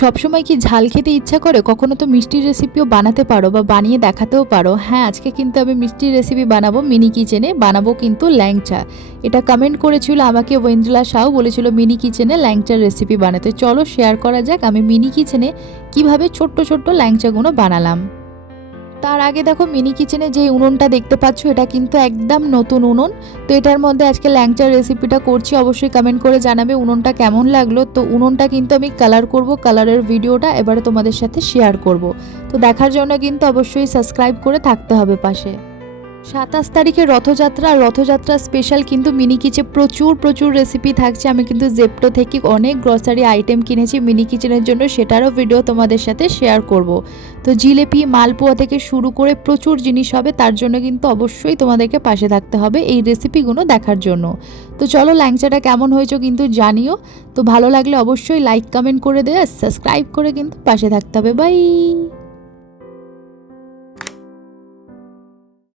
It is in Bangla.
সবসময় কি ঝাল খেতে ইচ্ছা করে? কখনো তো মিষ্টির রেসিপিও বানাতে পারো বা বানিয়ে দেখাতেও পারো। হ্যাঁ, আজকে কিন্তু আমি মিষ্টির রেসিপি বানাবো মিনি কিচেনে, বানাবো কিন্তু ল্যাংচা। এটা কমেন্ট করেছিল আমাকে ওয়েন্দ্রিলা সাউ, বলেছিল মিনি কিচেনে ল্যাংচার রেসিপি বানাতে। চলো শেয়ার করা যাক আমি মিনি কিচেনে কিভাবে ছোট্ট ছোট্ট ল্যাংচাগুলো বানালাম। তার আগে দেখো মিনি কিচেনে যে উনুনটা দেখতে পাচ্ছ এটা কিন্তু একদম নতুন উনুন। তো এটার মধ্যে আজকে ল্যাংচার রেসিপিটা করছি, অবশ্যই কমেন্ট করে জানাবে উনুনটা কেমন লাগলো। তো উনুনটা কিন্তু আমি কালার করব, কালারের ভিডিওটা এবারে তোমাদের সাথে শেয়ার করব। তো দেখার জন্য কিন্তু অবশ্যই সাবস্ক্রাইব করে থাকতে হবে পাশে। 27 তারিখে রথযাত্রা, রথযাত্রা স্পেশাল কিন্তু মিনি কিচে প্রচুর রেসিপি থাকছে। আমি কিন্তু জেপ্টো থেকে অনেক গ্রসারি আইটেম কিনেছি মিনি কিচেনের জন্য, সেটারও ভিডিও তোমাদের সাথে শেয়ার করব। তো জিলেপি, মালপোয়া থেকে শুরু করে প্রচুর জিনিস হবে, তার জন্য কিন্তু অবশ্যই তোমাদেরকে পাশে থাকতে হবে এই রেসিপিগুলো দেখার জন্য। তো চলো ল্যাংচাটা কেমন হয়েছে কিন্তু জানিও। তো ভালো লাগলে অবশ্যই লাইক কমেন্ট করে দেবে, সাবস্ক্রাইব করে কিন্তু পাশে থাকতে হবে। বাই।